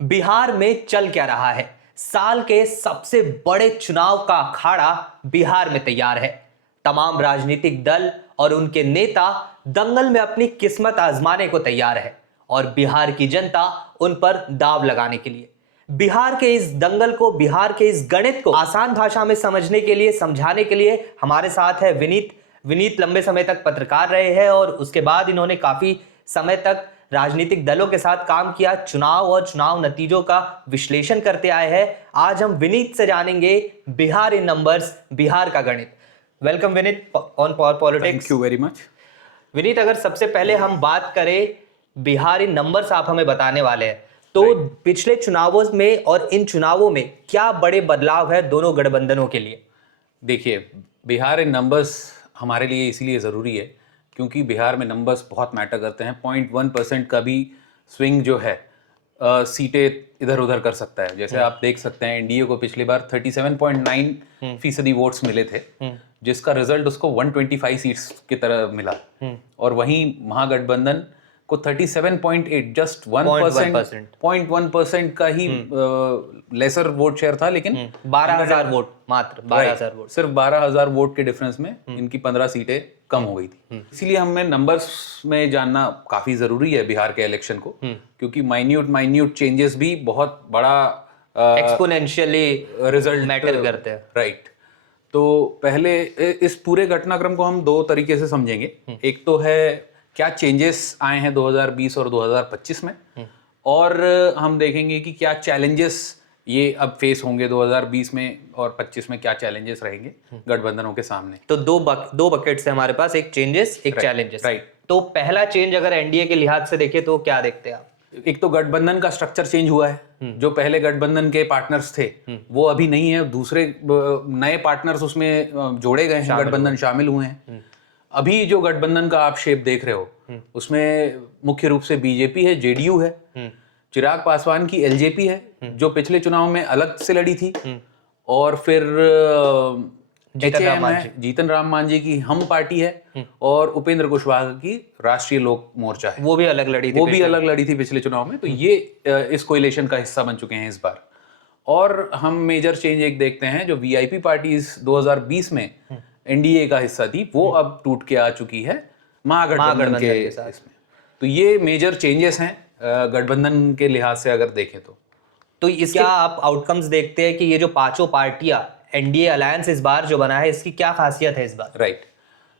बिहार में चल क्या रहा है? साल के सबसे बड़े चुनाव का अखाड़ा बिहार में तैयार है। तमाम राजनीतिक दल और उनके नेता दंगल में अपनी किस्मत आजमाने को तैयार है और बिहार की जनता उन पर दांव लगाने के लिए। बिहार के इस दंगल को, बिहार के इस गणित को आसान भाषा में समझने के लिए, समझाने के लिए हमारे साथ है विनीत लंबे समय तक पत्रकार रहे हैं और उसके बाद इन्होंने काफी समय तक राजनीतिक दलों के साथ काम किया, चुनाव और चुनाव नतीजों का विश्लेषण करते आए हैं। आज हम विनीत से जानेंगे बिहार इन नंबर्स, बिहार का गणित। Welcome Vineet on power politics. Thank you very much. Vineet, अगर सबसे पहले हम बात करें बिहार इन नंबर्स आप हमें बताने वाले हैं, तो पिछले चुनावों में और इन चुनावों में क्या बड़े बदलाव है दोनों गठबंधनों के लिए? देखिए, बिहार इन नंबर्स हमारे लिए इसीलिए ज़रूरी है क्योंकि बिहार में नंबर्स बहुत मैटर करते हैं। 0.1% का भी स्विंग जो है सीटें इधर उधर कर सकता है। जैसे आप देख सकते हैं, एनडीए को पिछली बार 37.9% वोट्स मिले थे, जिसका रिजल्ट उसको 125 सीट्स की तरह मिला। और वहीं महागठबंधन को 37.8, जस्ट 0.1% का ही लेसर वोट शेयर था, लेकिन 12,000 वोट, मात्र 12,000 वोट, सिर्फ 12,000 वोट के डिफरेंस में इनकी 15 सीटें कम हो गई थी। इसीलिए हमें नंबर्स में जानना काफी जरूरी है बिहार के इलेक्शन को, क्योंकि माइन्यूट चेंजेस भी बहुत बड़ा एक्सपोनेंशियली रिजल्ट मैटर करते हैं। राइट। तो पहले इस पूरे घटनाक्रम को हम दो तरीके से समझेंगे। एक तो है क्या चेंजेस आए हैं 2020 और 2025 में, और हम देखेंगे कि क्या चैलेंजेस ये अब फेस होंगे 2020 में और 25 में, क्या चैलेंजेस रहेंगे गठबंधनों के सामने। तो दो बकेट्स है हमारे पास, एक चेंजेस, एक चैलेंजेस। राइट। तो पहला चेंज अगर एनडीए के लिहाज से देखें तो क्या देखते हैं आप? एक तो गठबंधन का स्ट्रक्चर चेंज हुआ है। जो पहले गठबंधन के पार्टनर्स थे वो अभी नहीं है, दूसरे नए पार्टनर्स उसमें जोड़े गए हैं, गठबंधन शामिल हुए हैं। अभी जो गठबंधन का आप शेप देख रहे हो उसमें मुख्य रूप से बीजेपी है, जेडीयू है, चिराग पासवान की एलजेपी है जो पिछले चुनाव में अलग से लड़ी थी, और फिर जीतन राम मांझी की हम पार्टी है, और उपेंद्र कुशवाहा की राष्ट्रीय लोक मोर्चा है, वो भी अलग लड़ी थी पिछले चुनाव में। तो ये इस कोएलिशन का हिस्सा बन चुके हैं इस बार। और हम मेजर चेंज एक देखते हैं, जो वीआईपी पार्टीज 2020 में एनडीए का हिस्सा थी, वो अब टूट के आ चुकी है महागठबंधन के इसमें। तो ये मेजर चेंजेस हैं गठबंधन के लिहाज से अगर देखें तो इसके क्या आप आउटकम्स देखते हैं कि ये जो पांचों पार्टियां एनडीए अलायंस इस बार जो बना है, इसकी क्या खासियत है इस बार? राइट।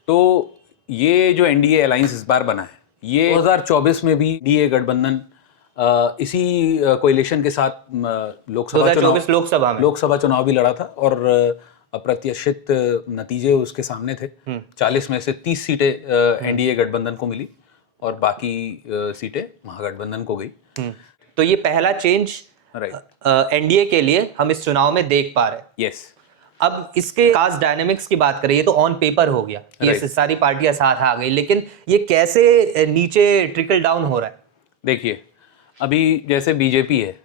तो ये जो एनडीए अलायंस इस बार बना है, ये 2024 में भी एनडीए गठबंधन इसी कोएलिशन के साथ लोकसभा चुनाव भी लड़ा था, और अप्रत्याशित नतीजे उसके सामने थे। 40 में से 30 सीटें एनडीए गठबंधन को मिली और बाकी सीटें महागठबंधन को गई। तो ये पहला चेंज एनडीए के लिए हम इस चुनाव में देख पा रहे हैं। यस। अब इसके कास्ट डायनेमिक्स की बात करें, ये तो ऑन पेपर हो गया, ये सारी पार्टियां साथ आ गई, लेकिन ये कैसे नीचे ट्रिकल डाउन हो रहा है? देखिए, अभी जैसे बीजेपी है,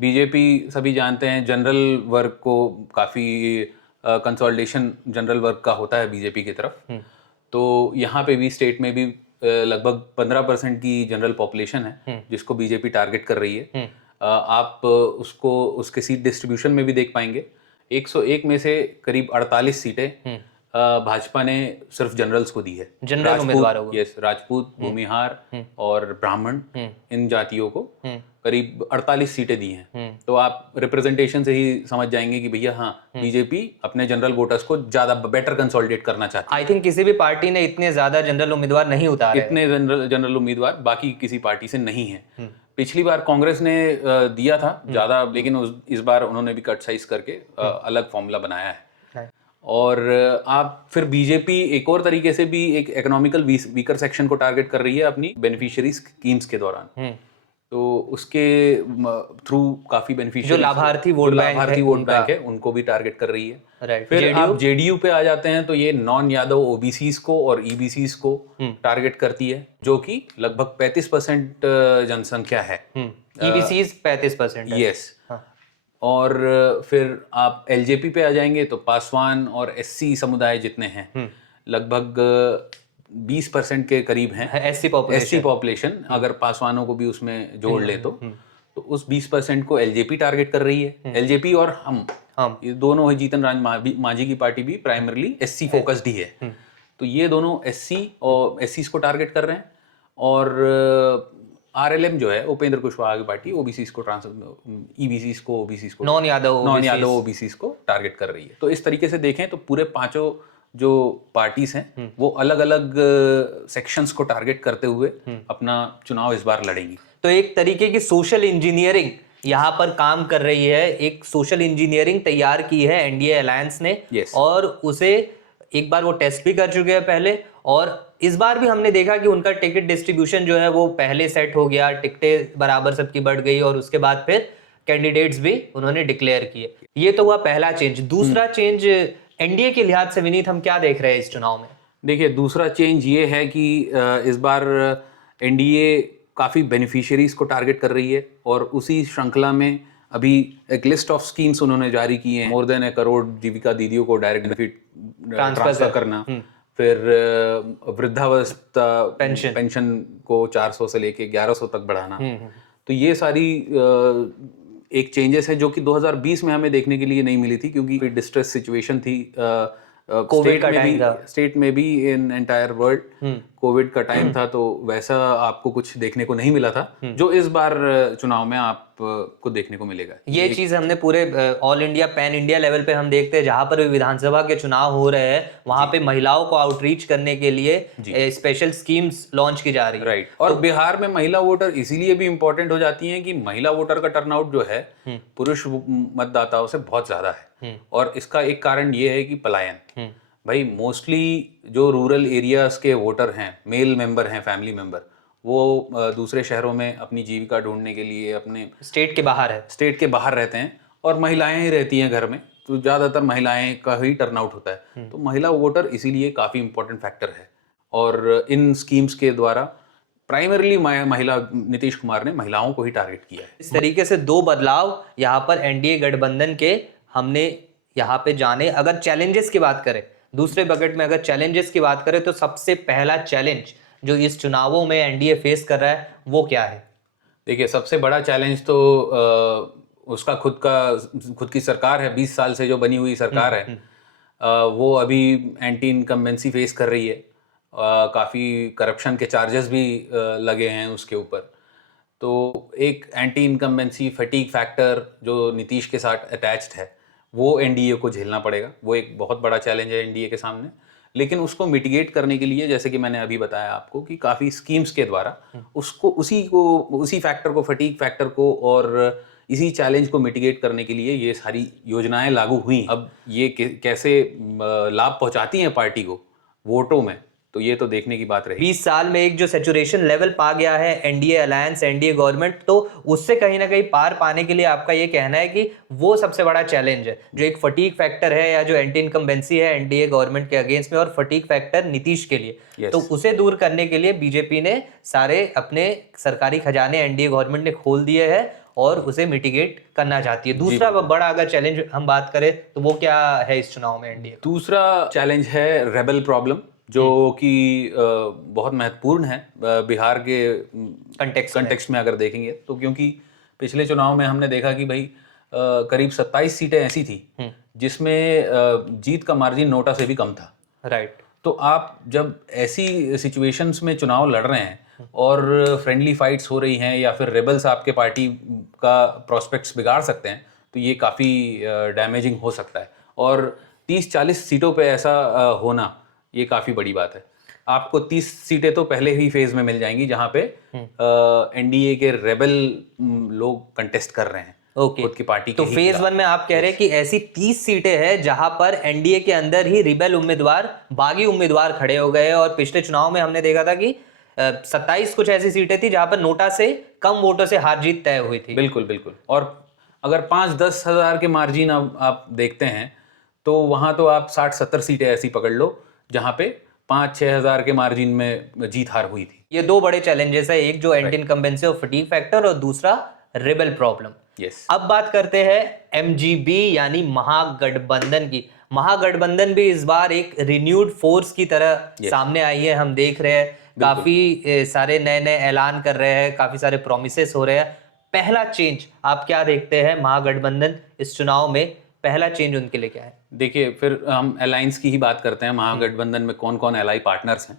बीजेपी सभी जानते हैं जनरल वर्ग को काफ़ी कंसोलिडेशन जनरल वर्ग का होता है बीजेपी की तरफ। तो यहाँ पे भी स्टेट में भी लगभग 15% की जनरल पॉपुलेशन है जिसको बीजेपी टारगेट कर रही है। आप उसको उसके सीट डिस्ट्रीब्यूशन में भी देख पाएंगे। 101 में से करीब 48 सीटें भाजपा ने सिर्फ जनरल्स को दी है, जनरल उम्मीदवारों को। यस, राजपूत, भूमिहार और ब्राह्मण, इन जातियों को करीब 48 सीटें दी हैं। तो आप रिप्रेजेंटेशन से ही समझ जाएंगे कि भैया हाँ, बीजेपी अपने जनरल वोटर्स को ज्यादा बेटर कंसोलिडेट करना चाहती है। आई थिंक किसी भी पार्टी ने इतने ज्यादा जनरल उम्मीदवार नहीं उतारे, इतने जनरल उम्मीदवार बाकी किसी पार्टी से नहीं है। पिछली बार कांग्रेस ने दिया था ज्यादा, लेकिन इस बार उन्होंने भी कट साइज करके अलग फॉर्मूला बनाया है। और आप फिर बीजेपी एक और तरीके से भी एक इकोनॉमिकल वीकर सेक्शन को टारगेट कर रही है अपनी बेनिफिशियरी स्कीम्स के दौरान। तो उसके थ्रू काफी बेनिफिशियरी जो लाभार्थी वोट बैंक है उनको भी टारगेट कर रही है। फिर आप जेडीयू पे आ जाते हैं तो ये नॉन यादव ओबीसीज को और ईबीसीज को टारगेट करती है, जो कि लगभग 35% जनसंख्या है। ईबीसीज 35% है। यस। और फिर आप एलजेपी पे आ जाएंगे तो पासवान और एससी समुदाय जितने हैं लगभग 20% के करीब हैं एससी पॉपुलेशन, अगर पासवानों को भी उसमें जोड़ ले तो तो उस 20% को एलजेपी टारगेट कर रही है। एलजेपी और हम ये दोनों है, जीतन राम मांझी की पार्टी भी प्राइमरली एससी फोकस्ड ही है। तो ये दोनों एससी और एससीज को टारगेट कर रहे हैं, और आरएलएम जो है उपेंद्र कुशवाहा की पार्टी ओबीसीज को ईबीसीज को ओबीसीज को नॉन यादव ओबीसीज को टारगेट कर रही है। तो इस तरीके से देखें तो पूरे पांचों जो पार्टीज हैं वो अलग अलग सेक्शंस को टारगेट करते हुए अपना चुनाव इस बार लड़ेंगी। तो एक तरीके की सोशल इंजीनियरिंग यहाँ पर काम कर रही है, एक सोशल इंजीनियरिंग तैयार की है एनडीए अलायंस ने। और उसे एक बार वो टेस्ट भी कर चुके हैं पहले, और इस बार भी हमने देखा कि उनका टिकट डिस्ट्रीब्यूशन जो है वो पहले सेट हो गया, टिकटें बराबर सबकी बढ़ गई, और उसके बाद फिर कैंडिडेट्स भी उन्होंने डिक्लेयर किए। ये तो हुआ पहला चेंज। दूसरा चेंज एनडीए के लिहाज से विनीत हम क्या देख रहे हैं इस चुनाव में? देखिए, दूसरा चेंज ये है कि इस बार एनडीए काफ़ी बेनिफिशियरीज को टारगेट कर रही है, और उसी श्रृंखला में अभी एक लिस्ट ऑफ स्कीम्स उन्होंने जारी की हैं। मोर देन 1 करोड़ जीविका दीदियों को डायरेक्ट बेनिफिट ट्रांसफर करना, फिर वृद्धावस्था पेंशन को 400 से लेके 1100 तक बढ़ाना। तो ये सारी एक चेंजेस है जो कि 2020 में हमें देखने के लिए नहीं मिली थी, क्योंकि डिस्ट्रेस सिचुएशन थी कोविड का टाइम था, स्टेट में भी, इन एंटायर वर्ल्ड कोविड का टाइम था। तो वैसा आपको कुछ देखने को नहीं मिला था जो इस बार चुनाव में आपको देखने को मिलेगा। ये चीज हमने पूरे all India pan India level पे हम देखते हैं, जहां पर भी विधानसभा के चुनाव हो रहे हैं वहां पे महिलाओं को आउटरीच करने के लिए स्पेशल स्कीम्स लॉन्च की जा रही है। राइट। और बिहार में महिला वोटर इसीलिए भी इंपॉर्टेंट हो जाती हैं कि महिला वोटर का टर्नआउट जो है पुरुष मतदाताओं से बहुत ज्यादा है, और इसका एक कारण ये है कि पलायन। भाई मोस्टली जो रूरल एरियाज के वोटर हैं, मेल मेंबर हैं, फैमिली मेंबर, वो दूसरे शहरों में अपनी जीविका ढूंढने के लिए अपने स्टेट के बाहर रहते हैं, और महिलाएं ही रहती हैं घर में, तो ज़्यादातर महिलाएं का ही टर्नआउट होता है। तो महिला वोटर इसीलिए काफ़ी इंपॉर्टेंट फैक्टर है, और इन स्कीम्स के द्वारा प्राइमरीली महिला नीतीश कुमार ने महिलाओं को ही टारगेट किया है। इस तरीके से दो बदलाव यहाँ पर एनडीए गठबंधन के हमने यहाँ पे जाने। अगर चैलेंजेस की बात करें, दूसरे बकेट में अगर चैलेंजेस की बात करें, तो सबसे पहला चैलेंज जो इस चुनावों में एनडीए फेस कर रहा है वो क्या है? देखिए, सबसे बड़ा चैलेंज तो उसका खुद की सरकार है। 20 साल से जो बनी हुई सरकार है वो अभी एंटी इनकम्बेंसी फेस कर रही है। काफ़ी करप्शन के चार्जेस भी लगे हैं उसके ऊपर। तो एक एंटी इनकम्बेंसी फटीग फैक्टर जो नीतीश के साथ अटैच्ड है वो एनडीए को झेलना पड़ेगा। वो एक बहुत बड़ा चैलेंज है एनडीए के सामने। लेकिन उसको मिटिगेट करने के लिए, जैसे कि मैंने अभी बताया आपको, कि काफ़ी स्कीम्स के द्वारा उसी फैक्टर को, फटीग फैक्टर को, और इसी चैलेंज को मिटिगेट करने के लिए ये सारी योजनाएं लागू हुई। अब ये कैसे लाभ पहुंचाती हैं पार्टी को वोटों में, तो ये तो देखने की बात रही। 20 साल में एक जो सैचुरेशन लेवल पा गया है एनडीए अलायंस, एनडीए गवर्नमेंट, तो उससे कहीं ना कहीं पार पाने के लिए आपका ये कहना है कि वो सबसे बड़ा चैलेंज है, जो एक फटीग फैक्टर है या जो एंटी इनकम्बेंसी है एनडीए गवर्नमेंट के अगेंस्ट में, और फटीग फैक्टर नीतीश के लिए। तो उसे दूर करने के लिए बीजेपी ने सारे अपने सरकारी खजाने एनडीए गवर्नमेंट ने खोल दिए हैं और उसे मिटिगेट करना चाहती है। दूसरा बड़ा अगर चैलेंज हम बात करें तो वो क्या है इस चुनाव में एनडीए? दूसरा चैलेंज है रेबल प्रॉब्लम, जो कि बहुत महत्वपूर्ण है बिहार के कंटेक्स्ट में अगर देखेंगे तो। क्योंकि पिछले चुनाव में हमने देखा कि भाई करीब 27 सीटें ऐसी थी जिसमें जीत का मार्जिन नोटा से भी कम था। राइट। तो आप जब ऐसी सिचुएशंस में चुनाव लड़ रहे हैं और फ्रेंडली फाइट्स हो रही हैं, या फिर रेबल्स आपके पार्टी का प्रोस्पेक्ट्स बिगाड़ सकते हैं, तो ये काफ़ी डैमेजिंग हो सकता है। और 30-40 सीटों पे ऐसा होना ये काफ़ी बड़ी बात है। आपको 30 सीटें तो पहले ही फेज में मिल जाएंगी जहां पे एनडीए के रेबल लोग कंटेस्ट कर रहे हैं खुद की पार्टी के। तो फेज 1 में आप कह रहे हैं कि ऐसी 30 सीटें हैं जहां पर एनडीए के अंदर ही रिबेल उम्मीदवार, बागी उम्मीदवार खड़े हो गए। और पिछले चुनाव में हमने देखा था कि 27 कुछ ऐसी सीटें थी जहां पर नोटा से कम वोटों से हार जीत तय हुई थी। बिल्कुल बिल्कुल। और अगर 5-10 हज़ार के मार्जिन आप देखते हैं तो वहां तो आप 60-70 सीटें ऐसी पकड़ लो जहां पे 5-6 हज़ार के मार्जिन में जीत हार हुई थी। ये दो बड़े चैलेंजेस है, एक जो एंटी इनकम्बेंसी और फटीग फैक्टर, और दूसरा रेबल प्रॉब्लम। अब बात करते हैं एमजीबी यानी महागठबंधन की। महागठबंधन भी इस बार एक रिन्यूड फोर्स की तरह सामने आई है। हम देख रहे हैं काफी सारे नए नए ऐलान कर रहे हैं, काफी सारे प्रोमिसेस हो रहे हैं। पहला चेंज आप क्या देखते हैं महागठबंधन इस चुनाव में, पहला चेंज उनके लिए क्या है? देखिए, फिर हम अलायंस की ही बात करते हैं। महागठबंधन में कौन कौन एलाई पार्टनर्स हैं?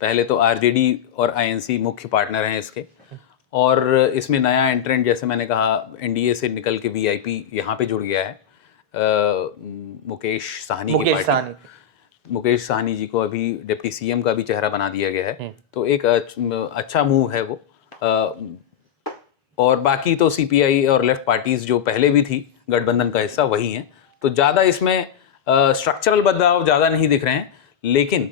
पहले तो आरजेडी और आईएनसी मुख्य पार्टनर हैं इसके, और इसमें नया एंट्रेंट, जैसे मैंने कहा, एनडीए से निकल के वीआईपी यहाँ पे जुड़ गया है, मुकेश साहनी की पार्टी। मुकेश साहनी जी को अभी डिप्टी सीएम का भी चेहरा बना दिया गया है, तो एक अच्छा मूव है वो। और बाकी तो सीपीआई और लेफ्ट पार्टीज जो पहले भी थी गठबंधन का हिस्सा, वही हैं। तो ज़्यादा इसमें स्ट्रक्चरल बदलाव ज़्यादा नहीं दिख रहे हैं, लेकिन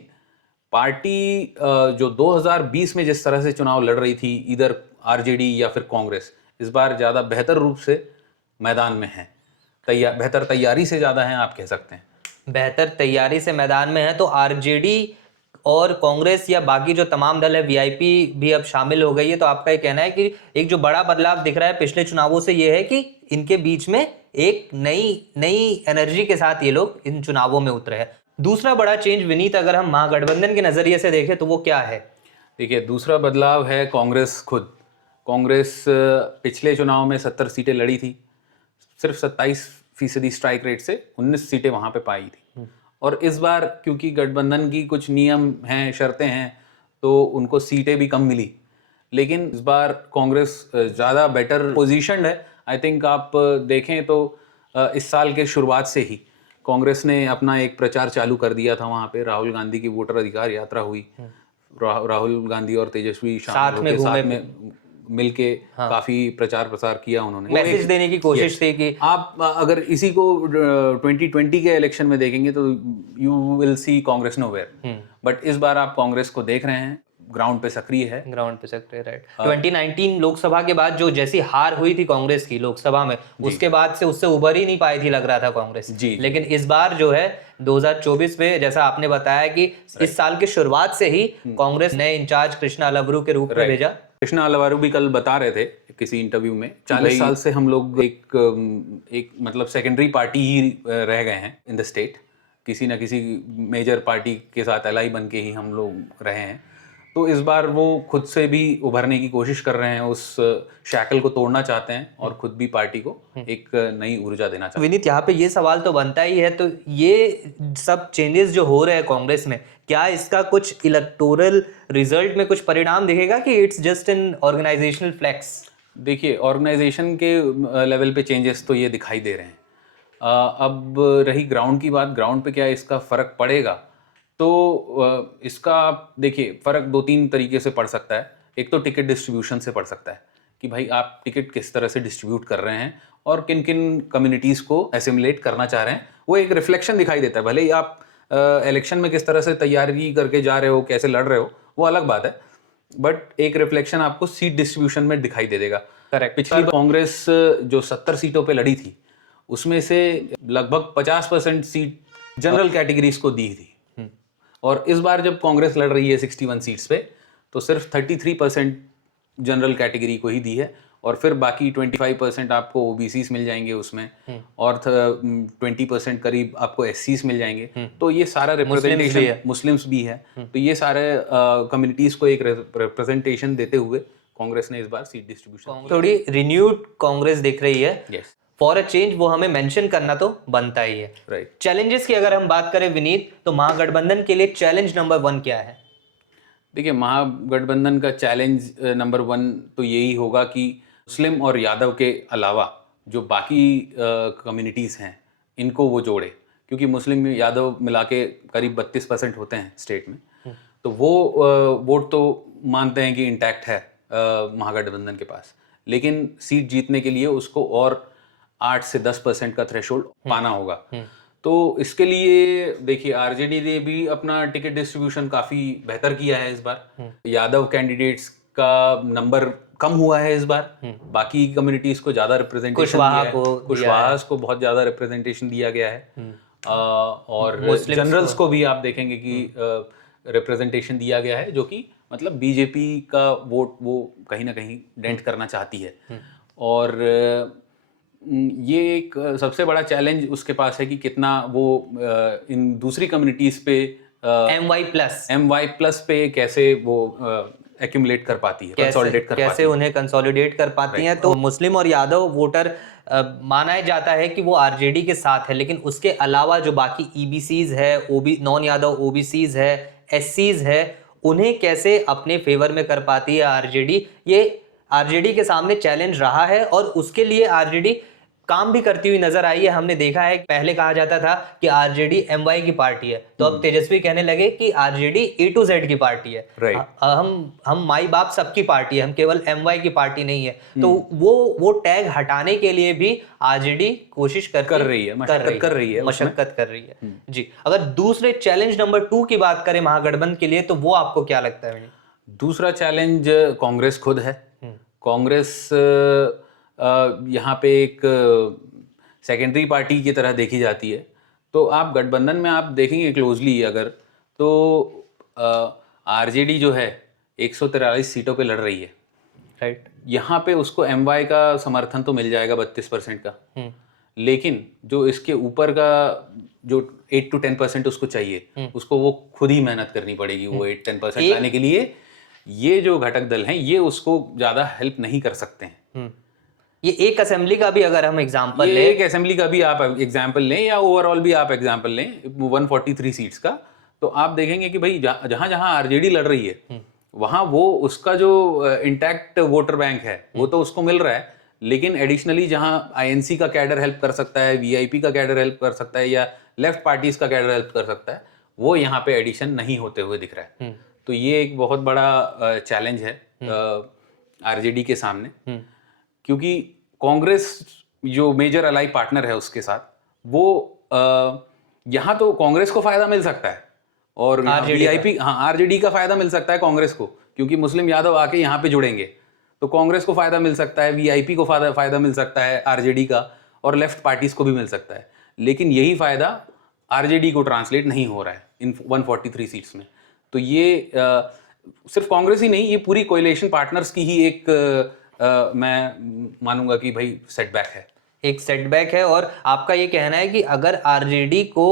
पार्टी जो 2020 में जिस तरह से चुनाव लड़ रही थी, इधर आरजेडी या फिर कांग्रेस, इस बार ज़्यादा बेहतर रूप से मैदान में है। बेहतर तैयारी से ज़्यादा हैं, आप कह सकते हैं। बेहतर तैयारी से मैदान में है, तो आरजेडी और कांग्रेस या बाकी जो तमाम दल है, वीआईपी भी अब शामिल हो गई है। तो आपका ये कहना है कि एक जो बड़ा बदलाव दिख रहा है पिछले चुनावों से, ये है कि इनके बीच में एक नई एनर्जी के साथ ये लोग इन चुनावों में उतरे हैं। दूसरा बड़ा चेंज विनीत, अगर हम महागठबंधन के नजरिए से देखें तो वो क्या है? देखिए, दूसरा बदलाव है कांग्रेस खुद। कांग्रेस पिछले चुनाव में 70 सीटें लड़ी थी, सिर्फ 27% स्ट्राइक रेट से 19 सीटें वहां पे पाई थी। और इस बार क्योंकि गठबंधन की कुछ नियम हैं, शर्तें हैं, तो उनको सीटें भी कम मिली। लेकिन इस बार कांग्रेस ज़्यादा बेटर पोजीशन्ड है। आई थिंक आप देखें तो इस साल के शुरुआत से ही कांग्रेस ने अपना एक प्रचार चालू कर दिया था। वहाँ पे राहुल गांधी की वोटर अधिकार यात्रा हुई, राहुल गांधी और तेजस्वी साथ में मिलके काफी प्रचार प्रसार किया उन्होंने, मैसेज देने की कोशिश थी कि आप अगर इसी को 2020 के इलेक्शन में देखेंगे तो you will see Congress nowhere. But इस बार आप कांग्रेस को देख रहे हैं, ग्राउंड पे सक्रिय है। ग्राउंड पे सक्रिय, राइट। 2019 लोकसभा के बाद जो जैसी हार हुई थी कांग्रेस की लोकसभा में, उसके बाद से उससे उभर ही नहीं पाई थी, लग रहा था कांग्रेस जी। लेकिन इस बार जो है 2024 में, जैसा आपने बताया कि इस साल की शुरुआत से ही कांग्रेस नए इंचार्ज कृष्णा अलवरू के रूप में भेजा। कृष्णा अलवरू भी कल बता रहे थे किसी इंटरव्यू में, 40 साल से हम लोग एक मतलब सेकेंडरी पार्टी ही रह गए हैं इन द स्टेट। किसी ना किसी मेजर पार्टी के साथ एलाई बन के ही हम लोग रहे हैं। तो इस बार वो खुद से भी उभरने की कोशिश कर रहे हैं, उस शैकल को तोड़ना चाहते हैं और खुद भी पार्टी को एक नई ऊर्जा देना चाहते हैं। विनीत, यहाँ पे ये सवाल तो बनता ही है, तो ये सब चेंजेस जो हो रहे हैं कांग्रेस में, क्या इसका कुछ इलेक्टोरल रिजल्ट में कुछ परिणाम दिखेगा कि it's just an organisational flex? देखिए, ऑर्गेनाइजेशन के लेवल पे चेंजेस तो ये दिखाई दे रहे हैं। अब रही ग्राउंड की बात, ग्राउंड पे क्या इसका फर्क पड़ेगा, तो इसका देखिए फर्क 2-3 तरीके से पड़ सकता है। एक तो टिकट डिस्ट्रीब्यूशन से पड़ सकता है कि भाई आप टिकट किस तरह से डिस्ट्रीब्यूट कर रहे हैं और किन किन कम्युनिटीज़ को एसिमुलेट करना चाह रहे हैं, वो एक रिफ्लेक्शन दिखाई देता है। भले ही आप इलेक्शन में किस तरह से तैयारी करके जा रहे हो, कैसे लड़ रहे हो, वो अलग बात है, बट एक रिफ्लेक्शन आपको सीट डिस्ट्रीब्यूशन में दिखाई दे देगा। करेक्ट। पिछली कांग्रेस जो 70 सीटों पे लड़ी थी, उसमें से लगभग 50% सीट जनरल कैटेगरीज को दी थी, और इस बार जब कांग्रेस लड़ रही है 61 सीट्स पे, तो सिर्फ 33% जनरल कैटेगरी को ही दी है, और फिर बाकी 25% आपको ओबीसीज मिल जाएंगे उसमें, और 20% करीब आपको एससीज मिल जाएंगे। तो ये सारा रिप्रेजेंटेशन, मुस्लिम्स भी है, तो ये सारे कम्युनिटीज को एक रिप्रेजेंटेशन देते हुए कांग्रेस ने इस बार सीट डिस्ट्रीब्यूशन थोड़ी रिन्यूड कांग्रेस दिख रही है। यस, फॉर अ चेंज वो हमें मेंशन करना तो बनता ही है। राइट। चैलेंजेस की अगर हम बात करें विनीत, तो महागठबंधन के लिए चैलेंज नंबर 1 क्या है? देखिए, महागठबंधन का चैलेंज नंबर 1 तो यही होगा कि मुस्लिम और यादव के अलावा जो बाकी कम्युनिटीज़ हैं, इनको वो जोड़े, क्योंकि मुस्लिम यादव मिला के करीब 32% होते हैं स्टेट में, तो वो वोट तो मानते हैं कि इंटैक्ट है महागठबंधन के पास, लेकिन सीट जीतने के लिए उसको और 8 से 10% का थ्रेशोल्ड पाना होगा। तो इसके लिए देखिए, आरजेडी ने भी अपना टिकट डिस्ट्रीब्यूशन काफ़ी बेहतर किया है इस बार। यादव कैंडिडेट्स का नंबर कम हुआ है इस बार, बाकी कम्युनिटीज को ज़्यादा रिप्रेजेंटेशन दिया है, कुशवाहा को बहुत ज़्यादा रिप्रेजेंटेशन दिया गया है, और जनरल्स को भी आप देखेंगे कि रिप्रेजेंटेशन दिया गया है, जो कि मतलब बीजेपी का वोट वो कहीं ना कहीं डेंट करना चाहती है। और ये एक सबसे बड़ा चैलेंज उसके पास है कि कितना वो इन दूसरी कम्युनिटीज पे MY+ पे कैसे वो एक्यूमुलेट कर पाती है, कैसे कंसोलिडेट कर पाती कैसे है। उन्हें कंसोलिडेट कर पाती हैं। तो मुस्लिम और यादव वोटर माना जाता है कि वो आरजेडी के साथ है, लेकिन उसके अलावा जो बाकी ईबीसीज है, ओबी नॉन यादव ओबीसीज है, एससीज है, उन्हें कैसे अपने फेवर में कर पाती है आरजेडी, ये आरजेडी के सामने चैलेंज रहा है और उसके लिए आरजेडी काम भी करती हुई नजर आई है। हमने देखा है पहले कहा जाता था कि आरजेडी एमवाई की पार्टी है, तो अब तेजस्वी कहने लगे कि आरजेडी ए टू जेड की पार्टी है। Right. हम माई बाप सबकी पार्टी है, हम केवल एमवाई की पार्टी नहीं है। तो वो टैग हटाने के लिए भी आरजेडी कोशिश कर रही है, मशक्कत कर रही है उसमें। मशक्कत कर रही है जी। अगर दूसरे चैलेंज नंबर 2 की बात करें महागठबंधन के लिए, तो वो आपको क्या लगता है? दूसरा चैलेंज कांग्रेस खुद है। कांग्रेस यहाँ पे एक सेकेंडरी पार्टी की तरह देखी जाती है। तो आप गठबंधन में आप देखेंगे क्लोजली अगर, तो आरजेडी जो है 143 सीटों पे लड़ रही है। राइट। यहाँ पे उसको एमवाई का समर्थन तो मिल जाएगा 32% का, लेकिन जो इसके ऊपर का जो 8 to 10% उसको चाहिए, उसको वो खुद ही मेहनत करनी पड़ेगी। वो 8-10% लाने के लिए ये जो घटक दल हैं ये उसको ज्यादा हेल्प नहीं कर सकते हैं। ये एक असेंबली का भी अगर हम एग्जांपल ये लें, एक असेंबली का भी आप एग्जांपल लें या ओवरऑल भी आप एग्जांपल लें 143 सीट्स का, तो आप देखेंगे कि भाई जहां जहां आरजेडी लड़ रही है वहां वो उसका जो इंटैक्ट वोटर बैंक है वो तो उसको मिल रहा है, लेकिन एडिशनली जहां आईएनसी का कैडर हेल्प कर सकता है, वीआईपी का कैडर हेल्प कर सकता है या लेफ्ट पार्टीज का कैडर हेल्प कर सकता है, वो यहाँ पे एडिशन नहीं होते हुए दिख रहा है। तो ये एक बहुत बड़ा चैलेंज है आरजेडी के सामने, क्योंकि कांग्रेस जो मेजर अलाई पार्टनर है उसके साथ, वो यहाँ तो कांग्रेस को फायदा मिल सकता है और वीआईपी, हाँ आरजेडी का फायदा मिल सकता है कांग्रेस को, क्योंकि मुस्लिम यादव आके यहाँ पे जुड़ेंगे तो कांग्रेस को फायदा मिल सकता है, वीआईपी को फायदा मिल सकता है आरजेडी का, और लेफ्ट पार्टीज को भी मिल सकता है। लेकिन यही फायदा आरजेडी को ट्रांसलेट नहीं हो रहा है इन 143 सीट्स में। तो ये सिर्फ कांग्रेस ही नहीं, ये पूरी कोएलिशन पार्टनर्स की ही एक मैं मानूंगा कि भाई सेटबैक है, एक सेटबैक है। और आपका ये कहना है कि अगर आरजेडी को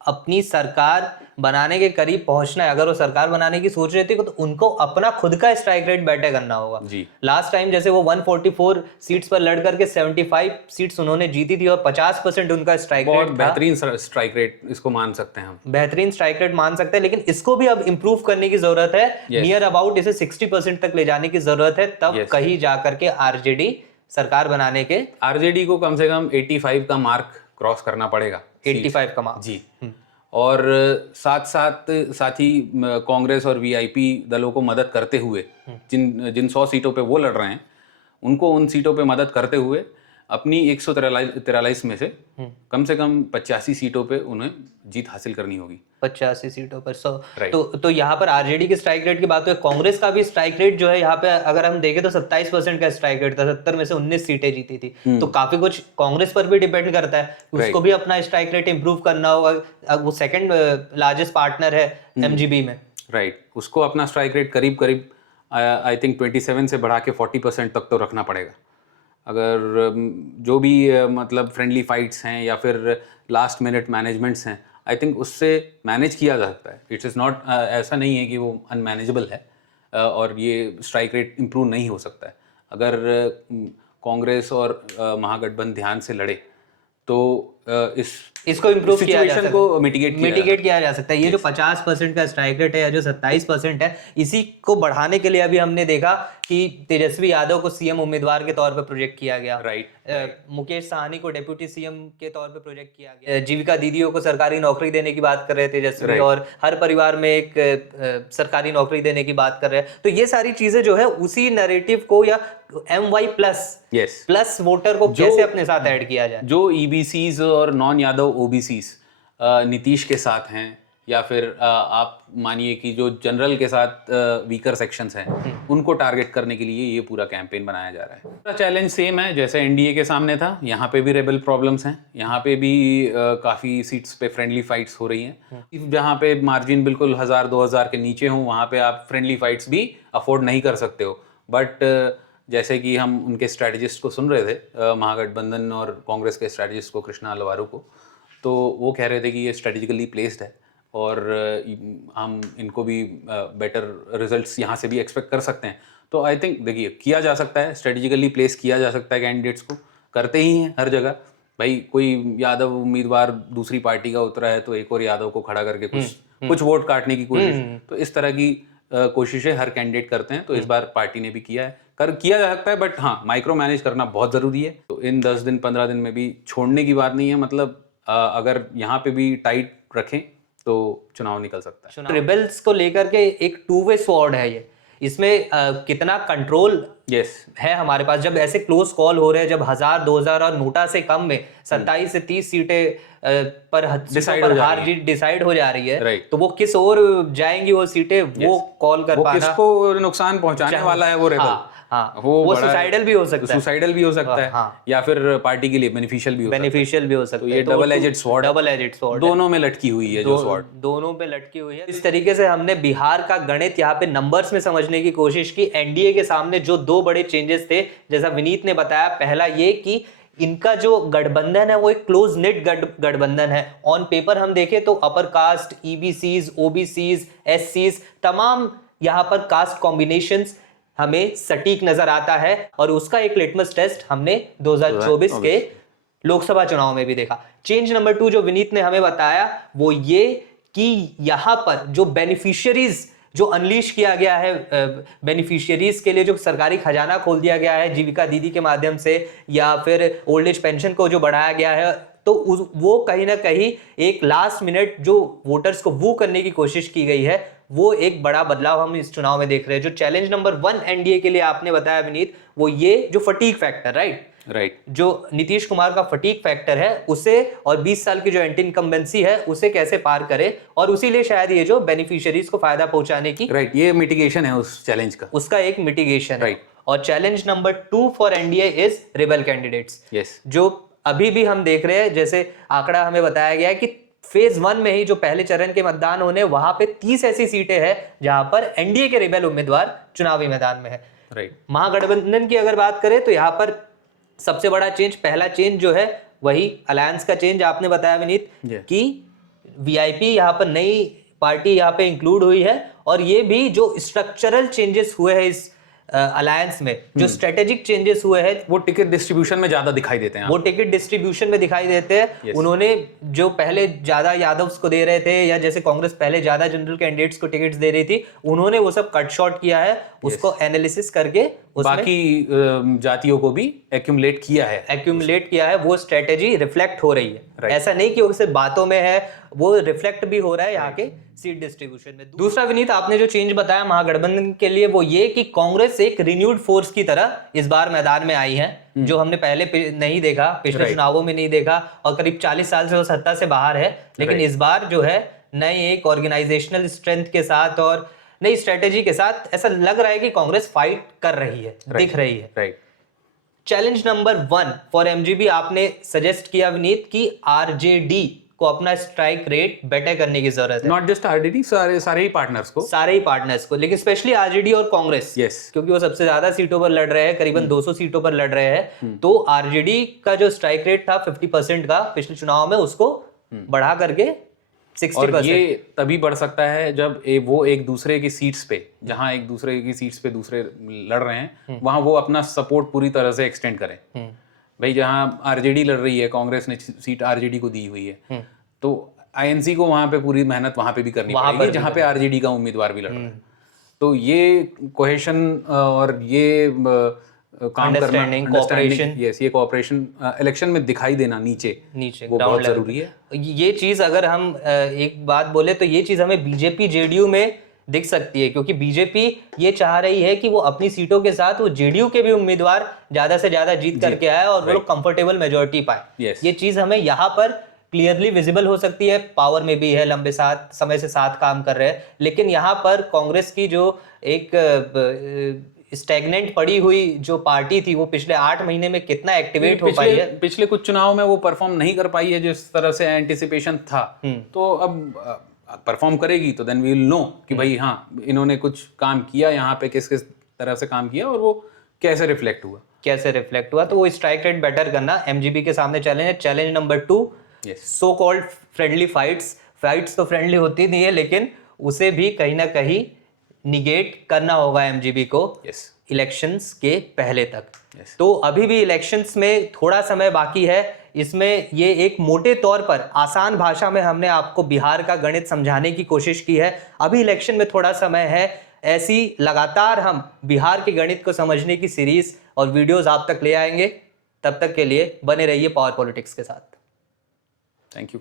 अपनी सरकार बनाने के करीब पहुंचना है, अगर वो सरकार बनाने की सोच रही थी तो उनको अपना खुद का स्ट्राइक रेट बेटर करना होगा जी। लास्ट टाइम जैसे वो 144 सीट्स पर लड़ करके 75 सीट्स उन्होंने जीती थी और 50% उनका स्ट्राइक रेट था। बेहतरीन स्ट्राइक रेट इसको मान सकते हैं हम, बेहतरीन स्ट्राइक रेट मान सकते हैं, लेकिन इसको भी अब इंप्रूव करने की जरूरत है। नियर अबाउट इसे 60% तक ले जाने की जरूरत है, तब कहीं जाकर के आरजेडी सरकार बनाने के, आरजेडी को कम से कम 85 का मार्क क्रॉस करना पड़ेगा। 85 का मार्क जी। और साथ ही कांग्रेस और वीआईपी दलों को मदद करते हुए, जिन 100 सीटों पे वो लड़ रहे हैं उनको उन सीटों पे मदद करते हुए अपनी 143 में से कम 85 सीटों पे उन्हें जीत हासिल करनी होगी। 85 सीटों पर 100। तो यहाँ पर आरजेडी के स्ट्राइक रेट की बात है, कांग्रेस का भी स्ट्राइक रेट जो है यहाँ पे अगर हम देखें तो 27% का स्ट्राइक रेट था, 70 में से 19 सीटें जीती थी। तो काफी कुछ कांग्रेस पर भी डिपेंड करता है, उसको भी अपना स्ट्राइक रेट इंप्रूव करना होगा। वो सेकंड लार्जेस्ट पार्टनर है एमजीबी में। राइट, उसको अपना स्ट्राइक रेट करीब आई थिंक 27 से बढ़ा के 40% तक तो रखना पड़ेगा। अगर जो भी मतलब फ्रेंडली फाइट्स हैं या फिर लास्ट मिनट मैनेजमेंट्स हैं, आई थिंक उससे मैनेज किया जा सकता है। इट्स इज़ नॉट, ऐसा नहीं है कि वो अनमैनेजेबल है और ये स्ट्राइक रेट इम्प्रूव नहीं हो सकता है। अगर कांग्रेस और महागठबंधन ध्यान से लड़े तो इसको इम्प्रूव किया जा सकता है, को मिटिगेट किया जा सकता है। ये जो 50% का स्ट्राइक रेट है या जो 27% है, इसी को बढ़ाने के लिए अभी हमने देखा कि तेजस्वी यादव को सीएम उम्मीदवार के तौर पर प्रोजेक्ट किया गया। राइट। मुकेश साहनी को डेप्यूटी सीएम के तौर पर प्रोजेक्ट किया गया। जीविका दीदियों को सरकारी नौकरी देने की बात कर रहे थे तेजस्वी, और हर परिवार में एक सरकारी नौकरी देने की बात कर रहे हैं। तो ये सारी चीजें जो है उसी नैरेटिव को या MY प्लस वोटर को कैसे अपने साथ ऐड किया जाए। जो ईबीसीज और नॉन यादव ओबीसीज नीतीश के साथ हैं, या फिर आप मानिए कि जो जनरल के साथ वीकर सेक्शंस हैं, उनको टारगेट करने के लिए ये पूरा कैंपेन बनाया जा रहा है। पूरा चैलेंज सेम है जैसे एनडीए के सामने था। यहाँ पे भी रेबल प्रॉब्लम्स हैं, यहाँ पे भी काफ़ी सीट्स पे फ्रेंडली फाइट्स हो रही हैं। जहाँ पे मार्जिन बिल्कुल 1000-2000 के नीचे हों, वहाँ पे आप फ्रेंडली फाइट्स भी अफोर्ड नहीं कर सकते हो। बट जैसे कि हम उनके स्ट्रैटेजिस्ट को सुन रहे थे, महागठबंधन और कांग्रेस के स्ट्रैटेजिस्ट को, कृष्णा अलवारू को, तो वो कह रहे थे कि ये स्ट्रेटेजिकली प्लेस्ड है और हम इनको भी बेटर रिजल्ट्स यहाँ से भी एक्सपेक्ट कर सकते हैं। तो आई थिंक देखिए किया जा सकता है, स्ट्रेटेजिकली प्लेस किया जा सकता है कैंडिडेट्स को, करते ही हैं हर जगह। भाई कोई यादव उम्मीदवार दूसरी पार्टी का उतरा है तो एक और यादव को खड़ा करके कुछ वोट काटने की कोशिश, तो इस तरह की कोशिशें हर कैंडिडेट करते हैं। तो इस बार पार्टी ने भी किया है, किया जा सकता है, बट हाँ माइक्रो मैनेज करना बहुत ज़रूरी है। तो इन 10 दिन 15 दिन में भी छोड़ने की बात नहीं है, मतलब अगर यहाँ पे भी टाइट रखें तो चुनाव निकल सकता है। रिबेल्स को लेकर के एक टू वे स्वॉर्ड है ये, इसमें कितना कंट्रोल है हमारे पास। जब ऐसे क्लोज कॉल हो रहे हैं, जब 1000 2000 और नोटा से कम में 27 से 30 सीटें पर हार जीत डिसाइड हो जा रही है, तो वो किस ओर जाएंगी वो सीटें, वो कॉल कर पाना, किसको नुकसान पहुंचाने वाला है वो रेबल। हाँ, वो सुसाइडल भी हो सकता है, या फिर पार्टी के लिए बेनिफिशियल भी हो सकता है। तो ये डबल एजेड स्वॉर्ड दोनों में लटकी हुई है, जो स्वॉर्ड दोनों पे लटकी हुई है। इस तरीके से हमने बिहार का गणित यहाँ पे नंबर्स में समझने की कोशिश की। एनडीए के सामने जो 2 बड़े चेंजेस थे, जैसा विनीत ने बताया, पहला ये कि इनका जो गठबंधन है वो एक क्लोज नेट गठबंधन है। ऑन पेपर हम देखें तो अपर कास्ट, ईबीसीज, ओबीसीज, एससीज, तमाम यहाँ पर कास्ट कॉम्बिनेशंस हमें सटीक नजर आता है, और उसका एक लिटमस टेस्ट हमने 2024 के लोकसभा चुनाव में भी देखा। चेंज नंबर 2 जो विनीत ने हमें बताया वो ये कि यहां पर जो बेनिफिशियरीज जो अनलीश किया गया है, बेनिफिशियरीज के लिए जो सरकारी खजाना खोल दिया गया है जीविका दीदी के माध्यम से, या फिर ओल्ड एज पेंशन को जो बढ़ाया गया है, तो वो कहीं ना कहीं एक लास्ट मिनट जो वोटर्स को वू करने की कोशिश की गई है, वो एक बड़ा बदलाव हम इस चुनाव में देख रहे हैं। जो चैलेंज नंबर 1 एनडीए के लिए आपने बताया विनीत, वो ये जो फटीक फैक्टर, राइट, जो नीतीश कुमार का फटीक फैक्टर है उसे, और 20 साल की जो एंटी इनकम्बेंसी है उसे कैसे पार करे, और उसी लिए शायद ये जो बेनिफिशियरीज को फायदा पहुंचाने की, ये मिटिगेशन है उस चैलेंज का, उसका एक मिटिगेशन है। और challenge number 2 for NDA is rebel candidates, जो अभी भी हम देख रहे हैं। जैसे आंकड़ा हमें बताया गया है कि फेज 1 में ही जो पहले चरण के मतदान होने, वहां पे 30 ऐसी सीटें हैं जहां पर एनडीए के रिबेल उम्मीदवार चुनावी मैदान में है। महागठबंधन की अगर बात करें तो यहाँ पर सबसे बड़ा चेंज, पहला चेंज जो है वही अलायंस का चेंज आपने बताया विनीत, कि वीआईपी यहाँ पर नई पार्टी यहाँ पे इंक्लूड हुई है, और ये भी जो स्ट्रक्चरल चेंजेस हुए हैं इस अलायंस में, जो स्ट्रेटेजिक चेंजेस हुए हैं, वो टिकट डिस्ट्रीब्यूशन में ज्यादा दिखाई देते हैं। वो टिकट डिस्ट्रीब्यूशन में दिखाई देते हैं। उन्होंने जो पहले ज्यादा यादव्स को दे रहे थे, या जैसे कांग्रेस पहले ज्यादा जनरल कैंडिडेट्स को टिकट्स दे रही थी, उन्होंने वो सब कट शॉर्ट किया है, उसको एनालिसिस करके बाकी जातियों को भी एक्यूमुलेट किया है। वो स्ट्रेटेजी रिफ्लेक्ट हो रही है। ऐसा नहीं कि वो सिर्फ बातों में है, वो रिफ्लेक्ट भी हो रहा है यहाँ के सीट डिस्ट्रीब्यूशन में। दूसरा विनीत आपने जो चेंज बताया महागठबंधन के लिए, वो ये कि कांग्रेस एक रिन्यूड फोर्स की तरह इस बार मैदान में आई है, जो हमने पहले नहीं देखा, पिछले चुनावों में नहीं देखा, और करीब 40 साल से वो सत्ता से बाहर है। लेकिन इस बार जो है नए एक ऑर्गेनाइजेशनल स्ट्रेंथ के साथ और नई स्ट्रेटेजी के साथ ऐसा लग रहा है कि कांग्रेस फाइट कर रही है, दिख रही है। चैलेंज नंबर 1 फॉर एमजीबी आपने सजेस्ट किया विनीत कि आरजेडी को अपना स्ट्राइक रेट बेटर करने की जरूरत है। नॉट जस्ट आरजेडी, सारे ही पार्टनर्स को, लेकिन स्पेशली आरजेडी और कांग्रेस, क्योंकि वो सबसे ज्यादा सीटों पर लड़ रहे हैं, करीबन 200 सीटों पर लड़ रहे हैं। तो आरजेडी का जो स्ट्राइक रेट था 50% का पिछले चुनाव में, उसको बढ़ा करके 60%। और ये तभी बढ़ सकता है जब वो एक दूसरे की सीट्स पे, जहां एक दूसरे की सीट्स पे दूसरे लड़ रहे हैं, वहां वो अपना सपोर्ट पूरी तरह से एक्सटेंड करें। भाई जहां आरजेडी लड़ रही है, कांग्रेस ने सीट आरजेडी को दी हुई है, तो आईएनसी को वहां पे पूरी मेहनत वहां पे भी करनी पड़ेगी जहां पे आरजेडी का उम्मीदवार भी लड़ रहा है। तो ये कोहेशन और ये काम करना, अंडरस्टैंडिंग, ये कोऑपरेशन इलेक्शन में दिखाई देना नीचे वो बहुत जरूरी है। ये चीज अगर हम एक बात बोले तो ये चीज हमें बीजेपी जेडीयू में दिख सकती है, क्योंकि बीजेपी ये चाह रही है कि वो अपनी सीटों के साथ वो जेडीयू के भी उम्मीदवार ज्यादा से ज्यादा जीत करके आए और वो लोग कंफर्टेबल मेजोरिटी पाए। ये चीज हमें यहाँ पर क्लियरली विजिबल हो सकती है। पावर में भी है, लंबे समय से साथ काम कर रहे हैं, लेकिन यहाँ पर कांग्रेस की जो एक स्टैग्नेंट पड़ी हुई जो पार्टी थी, वो पिछले 8 महीने में कितना एक्टिवेट हो पाई है। पिछले कुछ चुनाव में वो परफॉर्म नहीं कर पाई है जिस तरह से एंटिसिपेशन था। तो अब परफॉर्म करेगी तो देन वी विल नो कि भाई हाँ इन्होंने कुछ काम किया, यहाँ पे किस किस तरह से काम किया और वो कैसे रिफ्लेक्ट हुआ। तो वो स्ट्राइक रेट बेटर करना एमजीबी के सामने चैलेंज है। Challenge number 2, so called friendly fights fights तो फ्रेंडली होती नहीं है, लेकिन उसे भी कहीं ना कहीं निगेट करना होगा एमजीबी को यस इलेक्शंस के पहले तक। Yes. तो अभी भी इलेक्शंस में थोड़ा समय बाकी है। इसमें ये एक मोटे तौर पर आसान भाषा में हमने आपको बिहार का गणित समझाने की कोशिश की है। अभी इलेक्शन में थोड़ा समय है, ऐसी लगातार हम बिहार के गणित को समझने की सीरीज और वीडियोस आप तक ले आएंगे। तब तक के लिए बने रहिए पावर पॉलिटिक्स के साथ। Thank you.